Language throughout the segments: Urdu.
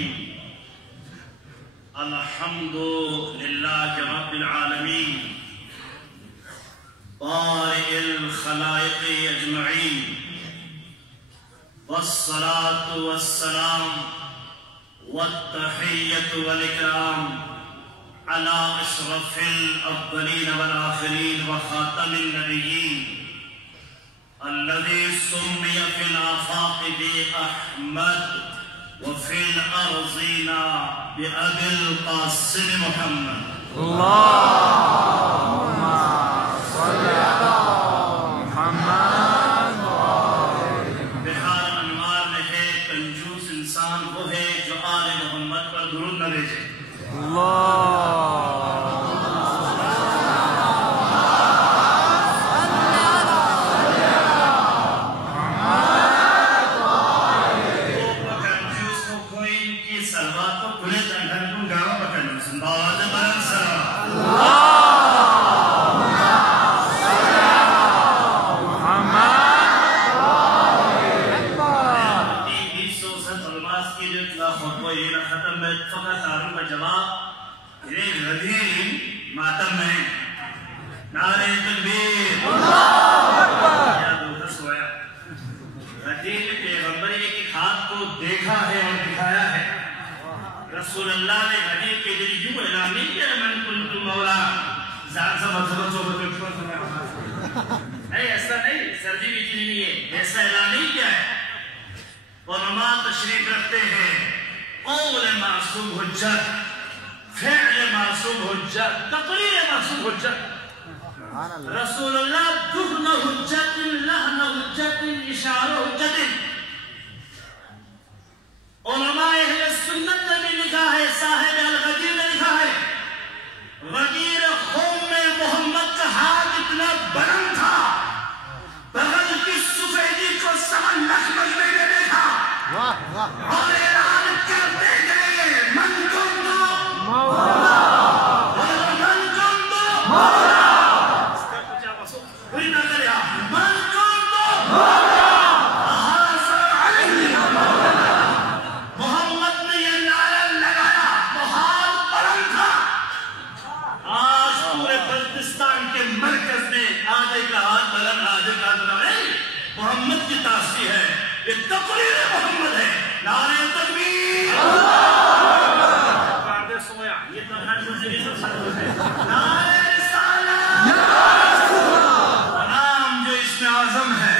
الرحيم الحمد لله رب العالمين بارئ الخلائق أجمعين والصلاة والسلام والتحية والإكرام على أشرف الأولين والآخرين وخاتم النبيين الذي سمي في الآفاق بأحمد وفي الأرضين بأبي القاسم محمد. اللهم صل على محمد. بہار انوار میں ہے کنجوس انسان وہ ہے جو آل محمد پر درود نہ بھیجے. رسول اللہ نے غدیر کے دل یوں اعلان نہیں کیا من کنت مولا زان سا مطلب نہیں، ایسا نہیں، سردی بھی کی نہیں ہے، ایسا اعلان نہیں کیا ہے. علماء تشریف رکھتے ہیں قول معصوم حجت، فعل معصوم حجت، تقریر معصوم حجت. رسول اللہ دہن حجت، لہن حجت، اشار حجت. علماء اہل سنت نے بھی لکھا ہے، صاحب الغدیر نے لکھا ہے غدیر خون میں محمد کا ہاتھ اتنا بلند تھا بغل کی سفیدی کو سمن لکھمل میں نے دیکھا اور اعلان کرتے گئے من کنتو مولا من کنتو مولا. اس کا کچھ آپ کوئی نہ کرے آپ من کنتو مولا. محمد کی تاثیر ہے، یہ تقریر محمد ہے. نعرہ تکبیر، نعرہ رسالت. وہ نام جو اسم اعظم ہے،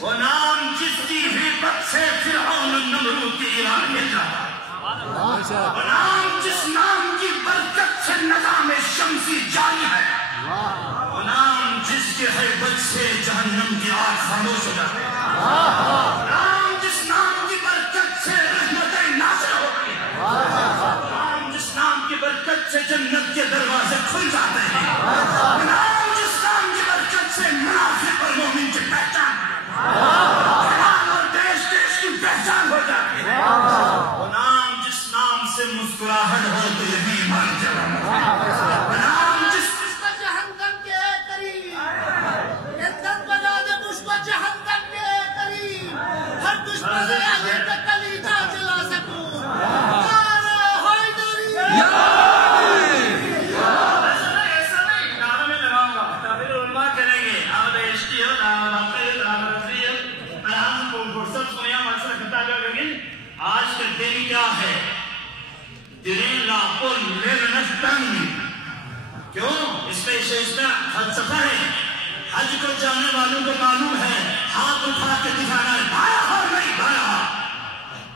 وہ نام جس کی غیبت سے فرعون النمرود کی ایران میں جاتا، وہ نام جس نام کی برکت سے نظام شمسی جاری ہے، وہ نام جس کے غیبت سے جہنم کی آگ خاموش ہو جاتے ہیں، نام جس نام کی برکت سے رحمتیں نازل ہوتی ہیں، نام جس نام کی برکت سے جنت کے دروازے کھل جاتے ہیں، نام جس نام کی برکت سے منافق اور مومن کی پہچان اور دیش دیش کی پہچان ہو جاتی ہے، وہ نام جس نام سے مسکراہٹ ہو تو یہ بھی ایمان جوڑا، نام جس آج کا دن کیا ہے؟ دریلا پل لرنستن. کیوں؟ اس میں فلسفہ ہے. حج کو جانے والوں کو معلوم ہے ہاتھ اٹھا کے دکھانا ہے بھایا اور نہیں بھایا.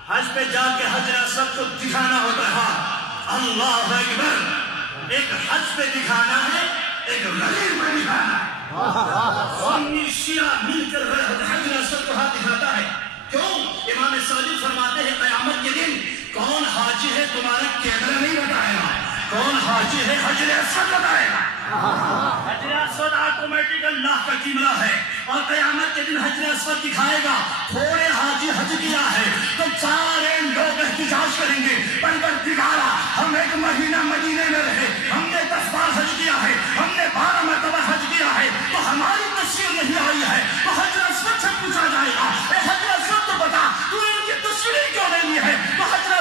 حج پہ جا کے حجر اسود کو دکھانا ہوتا ہے. اللہ اکبر. ایک حج پہ دکھانا ہے، ایک غریب پہ دکھانا ہے. سنی شیعہ مل کر حجر اسود کو ہاتھ دکھاتا ہے. کیوں؟ امام صادق فرماتے ہیں قیامت کے دن کون حاجی ہے تمہارا کیمرہ نہیں بتائے گا، کون حاجی ہے حجر اسود بتائے گا. حجر اسود آٹومیٹک اللہ کا کیمرہ ہے اور قیامت کے دن حجر اسود دکھائے گا. تھوڑے حاجی حج کیا ہے تو سارے لوگ احتجاج کریں گے پروردگارا ہم ایک مہینہ مدینے میں رہے، ہم نے 10 بار حج کیا ہے، ہم نے 12 مرتبہ حج کیا ہے، تو ہماری تصویر نہیں آئی ہے. تو حجر اسود سے پوچھا جائے گا اے حجر اسود تو بتا تو ان کی تصویر کیوں نہیں ہے؟ تو حجر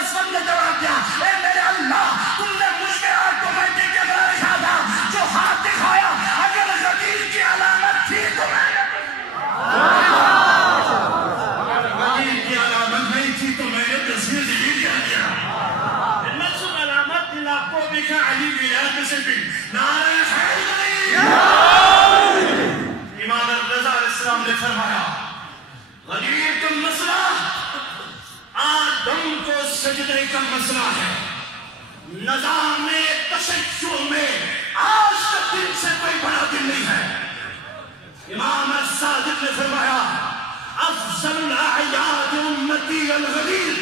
سجدے کا مسئلہ ہے. نظام تشیع میں آج تک دن سے کوئی بڑا دن نہیں ہے. امام الصادق نے فرمایا افضل الاعیاد امتی الغدیر.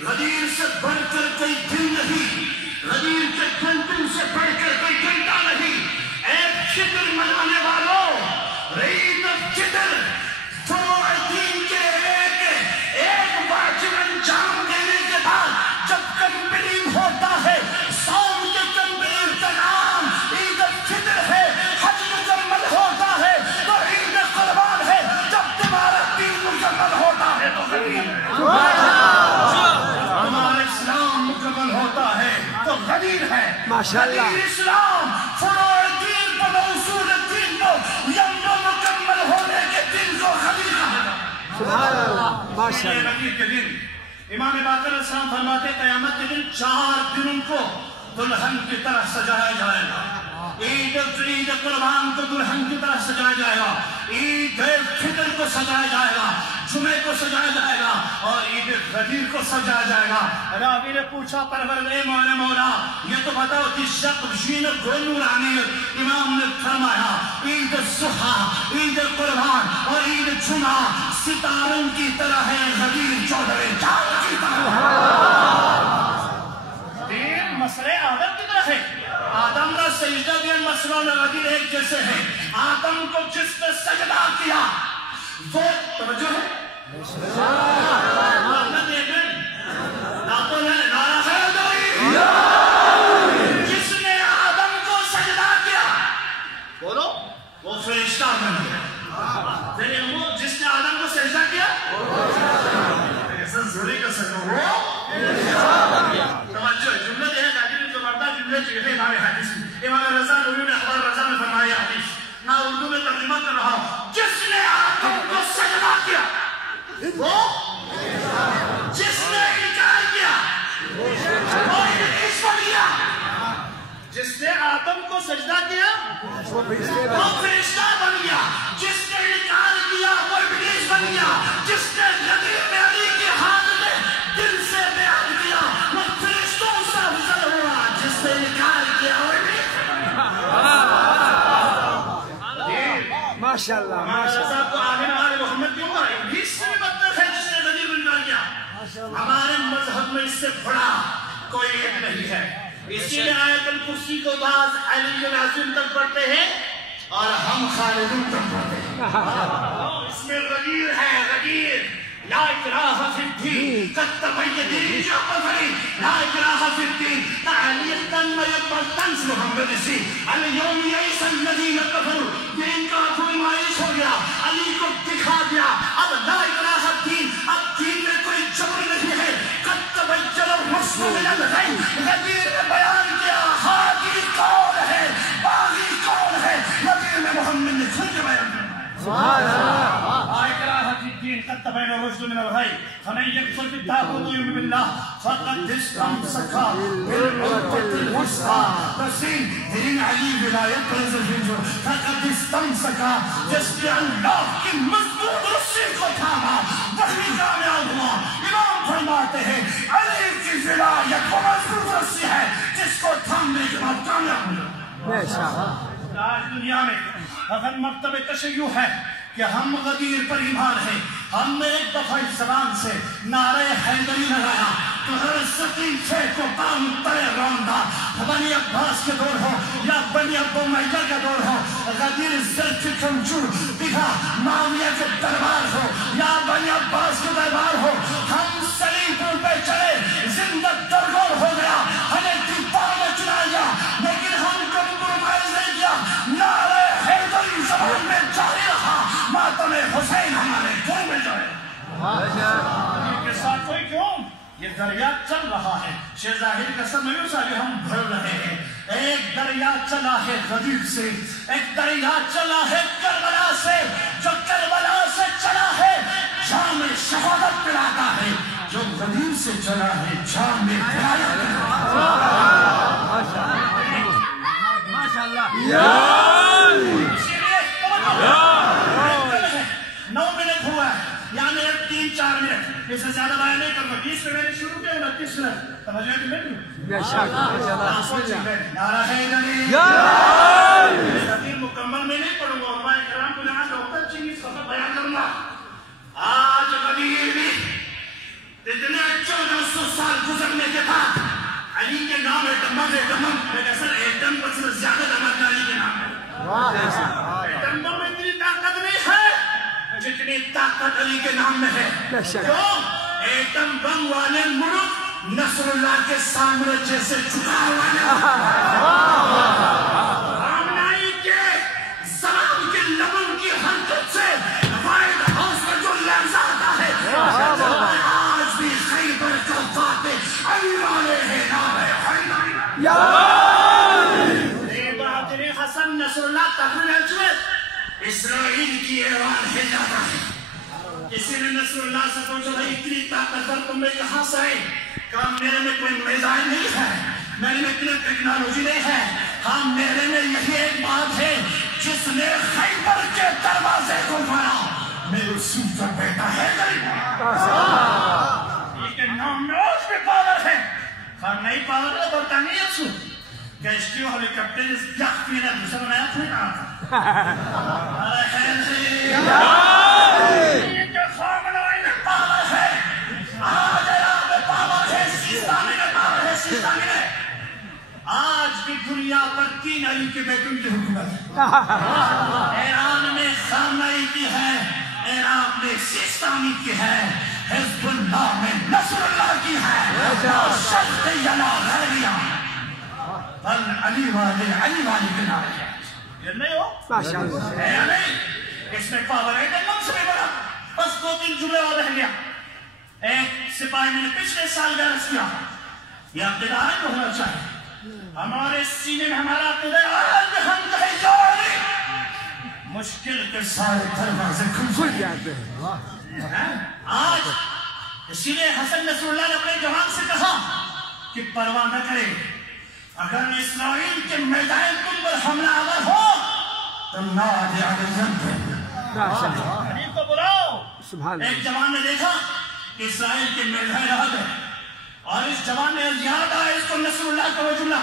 غدیر سے بڑھ کر کوئی دن نہیں, غدیر کے گھنٹوں سے بڑھ کر کوئی گھنٹہ نہیں. ایک فطر منانے والوں, عید الفطر فروع دین کے ایک واجب انجام دینے کے بعد جب کمپلیٹ ہوتا ہے, صوم کے کمپلیٹ کا نام عید الفطر ہے, حج مکمل ہوتا ہے تو عید قربان ہے, جب تمہارا دین مکمل ہوتا ہے تو غدیر ہے, ہمارا اسلام مکمل ہوتا ہے تو غدیر ہے. غدیر اسلام فروع دین پر اصول دین کو یم مکمل ہونے کے دن کو غدیر کہا جاتا ہے. سبحان اللہ, ماشاءاللہ. غدیر کے دن امام باقر علیہ السلام فرماتے قیامت کے دن 4 دنوں کو دلہن کی طرح سجایا جائے گا. عید قربان کو دلہن کی طرح سجایا جائے گا, عید فطر کو سجایا جائے گا, جمعے کو سجایا جائے گا اور عید غدیر کو سجایا جائے گا. راوی نے پوچھا پروردگار مولا یہ تو بتاؤ کہ شب زینت گل نورانی. امام نے فرمایا عید الضحیٰ, عید قربان اور عید جمعہ ستاروں کی طرح ہے, غدیر چودھویں چاند کی طرح. دین مسئلہ آدم کی طرح ہے. آدم کا سجدہ بھی مسئلہ غدیر ایک جیسے ہے. آدم کو جس نے سجدہ کیا وہ توجہ ہے جس نے آدم کو سجدہ کیا بولو وہ فرشتہ بن گیا. جس نے آدم کو سجدہ کیا ایسا زوری کا سجدہ توجہ جملہ دے ہے جو مرتا جملے چکتے امام حدیث امام رضا نوری نے اخبار رضا میں فرمایا حدیث نہ اردو میں ترجمہ کر رہا ہوں. جس نے آدم کو سجدہ کیا وہ جس نے انکار کیا وہ ابلیس بن گیا. جس نے آدم کو سجدہ کیا وہ فرشتہ بن گیا. جس نے انکار کیا وہ ابلیس بن گیا. جس نے غدیر میں علی کے ہاتھ میں دل سے بیعت کیا وہ فرشتوں سے افضل ہوا. جس نے انکار کیا وہ ابلیس ماشاءاللہ. ماشاءاللہ کو آگے آل محمد کیوں گا ابلیس سے بھی بدتر ہے جس نے غدیر میں انکار کیا. ہمارے مذہب میں اس سے بڑا کوئی ایک نہیں ہے. اسی لیے آیت الکرسی کو بعض علی العظیم تک پڑھتے ہیں اور ہم خالدون تک پڑھتے ہیں. اس میں غدیر ہے, غدیر لا اکراہ فی الدین قد تبین لا اکراہ فی الدین تعلیقاً ویبطنس محمد اسی اليوم یئس الذین کفروا. یہ ان کا فرمائش ہو گیا, علی کو دکھا دیا. اب لا اکراہ فی الدین, اب دین میں کوئی جبر نہیں ہے. قد تبین الرشد من الغی. غدیر نے بیان کیا حاجی کون ہے, باغی کون ہے. غدیر میں محمد نے کھل کے بیان کیا سبحان اللہ. اکراہ فی الدین قد تبین الرشد من الغی فمن یکفر بالطاغوت ویؤمن باللہ فقد استمسک بالعروۃ الوثقی. تفسیر دین علی ولایت پر فقد استمسک, جس نے اللہ کی مضبوط رسی کو تھاما وہی کامیاب ہوا. امام فرماتے ہیں علی کی ولایت وہ مضبوط رسی ہے جس کو تھامنے کے بعد کامیاب ہوا. آج دنیا میں اگر مرتبہ تشیع ہے کہ ہم غدیر پر ایمان ہیں. ہم نے ایک دفعہ زبان سے نعرہ حیدری لگایا تو ہر سقیفے کو کام ترے روندا. بنی عباس کے دور ہو یا بنی ابو امیہ کا دور ہو, غدیر زلف کمچور دکھا معاویہ کے دربار ہو یا بنی عباس کے دربار ہو, ہم سلیبوں پہ چڑھے, زندہ درگور ہو گیا, ہمیں دیوار میں چڑھایا, لیکن ہم کمپرومائز نہیں کیا. نعرہ حیدری زبان میں جاری رہا, ماتم حسین ہمارے گھر میں جائے. کے ساتھ کوئی کیوں یہ دریا چل رہا ہے. شیخ ظاہر کا سمیوں سے ہم بھر رہے ہیں. ایک دریا چلا ہے غدیر سے, ایک دریا چلا ہے کربلا سے. جو کربلا سے چلا ہے جام شہادت پلاتا ہے, جو غدیر سے چلا ہے جام ہدایت پلاتا ہے. ماشاءاللہ. 9 منٹ ہوا ہے, یعنی 3-4 منٹ, اس سے زیادہ بیان نہیں کرنا. 20 میں میں نے شروع کیا, 29 مکمل میں نہیں پڑھوں گا، علماء کرام کو جہاں ڈاکٹر چنگیز فقط بیان کرنا. آج غریب اتنے 1400 سال گزرنے کے بعد علی کے نام ایٹم بم سے زیادہ دھماکہ علی کے نام ہے. ایٹم بم میں اتنی طاقت نہیں ہے جتنی طاقت علی کے نام میں ہے. کیوں؟ ایٹم بم والے ملک نصر اللہ کے سامنے جیسے جھکا ہوا ہے. آمنائی کے سلام کے لبن کی حرکت سے وائٹ ہاؤس میں جو لہجہ آتا ہے آج بھی خیبر کا فاتح علی والے ہیں. نام ہے بہادر حسن نصر اللہ تحریر اجوید اسرائیل کی ایوان ہے جاتا ہے. کسی نے نصر اللہ سے پوچھا بھائی اتنی طاقتور تم میں کہاں سے آئے؟ کہا میرے میں کوئی میزائل نہیں ہے، میرے میں اتنی ٹیکنالوجی نہیں ہے. ہاں میرے میں یہی ایک بات ہے جس نے خیبر کے دروازے کو مارا میرے سوف کا بیٹا ہے. یہ کہ نام میں اور بھی پاور ہے. کہا نئی پاور ہے برطانیہ سو کیسٹیو ہیلی کاپٹر اس جاک پینا دوسرا نیا تھوڑی کہا تھا. ارے خیر سے یہ جو خامنائی میں پاور ہے آج ایران میں پاور ہے، سیستانی میں پاور ہے. سیستانی میں آج بھی دنیا پر 3 علی کے بیٹوں کی حکومت ہے. ایران میں خامنائی کی ہے، عراق میں سیستانی کی ہے، حزب اللہ میں نصر اللہ کی ہے، شرط یلا غیریہ بل علی والے کے نعرے ہیں. یہ نہیں ہو ہے یا نہیں؟ اس میں پاور ہے کہ لمس بھی بڑا. بس 2-3 جملے اور رہ گیا. ایک سپاہی میں نے پچھلے سال عرض کیا یہ اقتدار کو ہونا چاہیے. ہمارے سینے میں ہمارا اقتدار آج ہم کہیں جوانی مشکل کے سارے دروازے کھل جاتے ہیں. آج اسی لیے حسن نصر اللہ نے اپنے جوان سے کہا کہ پرواہ نہ کرے، اگر اسرائیل کے میدان تم پر حملہ آور ہو تو نادے آگے جنتے حریف کو بلاؤ. ایک جوان نے دیکھا کہ اسرائیل کے میدان آ گئے اور اس جوان نے یاد آیا اس کو نصر اللہ کا وہ جملہ.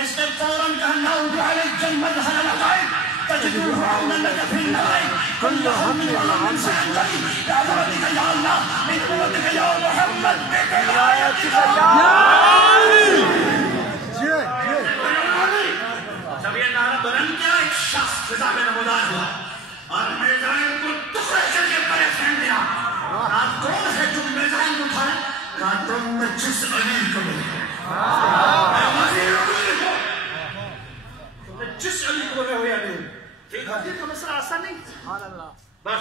اس نے فوراً کہا نعوذ علیہ جنمت حلال عقائد تجدوه عونا لك في النوائب كل هم وغم سينجلي بعظمتك يا الله بقوتك يا محمد بولايتك يا علي. جب یہ نعرہ بلند کیا ایک شخص فضا میں نمودار ہوا اور میزائل کو ٹکڑے کر کے پرے پھینک دیا. آپ کون ہے جو میزائل کو اٹھائے؟ کہا تم میں جس علی کو ملے جس علی کو بولے ہوئے علی. ٹھیک ہے یہ تو مسئلہ آسان نہیں. بس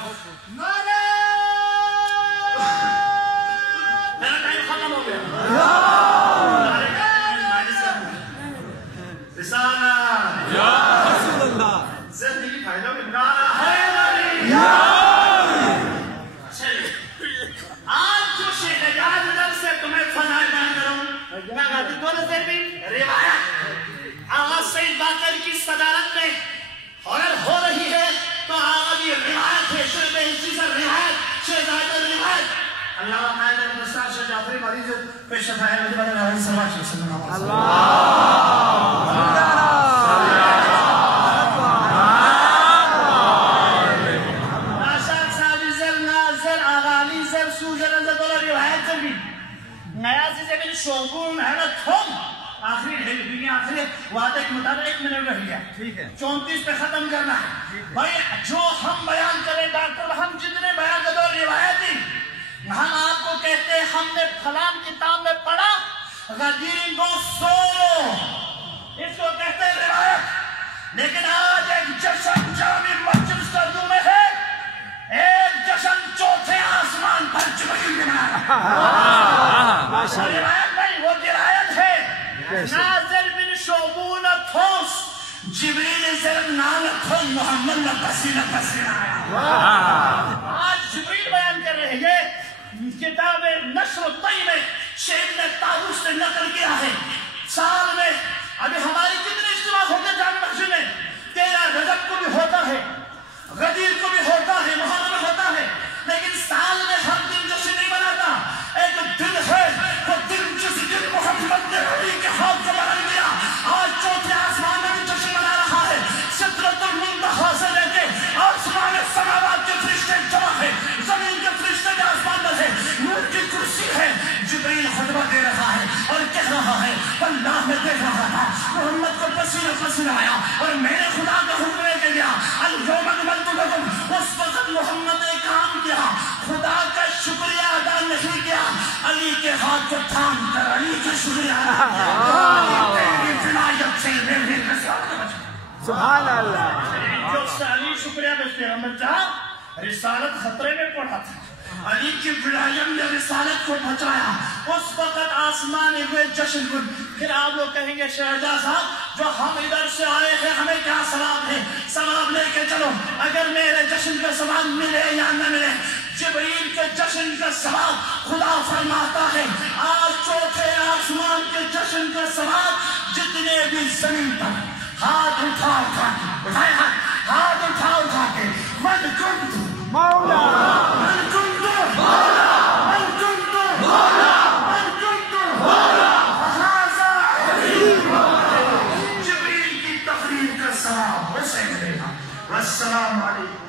میرا ٹائم ختم ہو گیا. رسالہ یا رسول اللہ زندگی فائدہ میں نعرہ حیدری یا. چلیے آج جو شیخ اجاز ادھر سے تمہیں فضائل بیان کروں میں غازی کون سے بھی روایت آغا سید باقر کی صدارت میں اور ہو رہی ہے تو آغا بھی روایت ہے. شرب حصی سے روایت شہزادہ روایت اللہ قائد المستار شاہ جعفری مریض پیش شفاہ مجمع علیہ السلام اللہ ناشاک صاحبی زر ناظر آغالی زر سوزر انزد اللہ روایت سے بھی نیازی سے بھی شوگون حیرت ہم آخری دنیا آخری وعدے کے مطابق 1 منٹ رہ گیا. 34 پہ ختم کرنا ہے. بھائی جو ہم بیان کریں ڈاکٹر ہم جتنے بیان کریں روایتی ہم آپ کو کہتے ہیں ہم نے فلان کتاب میں پڑھا غدیر گو سولو اس کو کہتے ہیں روایت. لیکن آج ایک جشن جامع مسجد سردو میں ہے، ایک جشن چوتھے آسمان پر جبریل نے منایا. روایت نہیں وہ درایت ہے. نازل بن شعبون تھوس جبریل زر نالت ہم محمد نے پسینہ آیا. آج جبریل بیان کر رہے ہیں. کتاب نشر الطیب میں شیخ نے طاووس نے نقل کیا ہے سال میں ابھی ہماری کتنے اجتماع ہوتے جامع مسجد میں 13 رجب کو بھی ہوتا ہے، غدیر کو بھی ہوتا ہے، محرم میں ہوتا ہے، لیکن سال میں ہر دن جشن نہیں مناتا. ایک دن ہے وہ دن جس دن شخص نے آیا اور میں نے خدا کا حکم دے دیا اليوم اکملت لکم، اس وقت محمد نے کام کیا، خدا کا شکریہ ادا نہیں کیا، علی کے ہاتھ کو تھام کر علی کا شکریہ ادا کیا۔ تیری ولایت سے میری رسالت بچ گئی۔ سبحان اللہ۔ جو اس سے علی شکریہ بچتے ہیں جہاں رسالت خطرے میں پڑا تھا، علی کی ولایت نے رسالت کو بچایا، اس وقت آسمانی ہوئے جشن کن۔ پھر آپ لوگ کہیں گے شہزاد صاحب جو ہم ادھر سے آئے ہیں ہمیں کیا ثواب ہے؟ ثواب لے کے چلو، اگر میرے جشن کا ثواب ملے یا نہ ملے، جبریل کے جشن کا ثواب خدا فرماتا ہے آج چوتھے آسمان کے جشن کا ثواب جتنے بھی زمین پر ہاتھ اٹھا اٹھا کے اٹھائے ہاتھ اٹھا اٹھا کے من کنت مولا من کنت مولا من کنت مولا من کنت مولا هذا جبریل کی تقریر کا ثواب اسے ملے گا۔ والسلام علیکم۔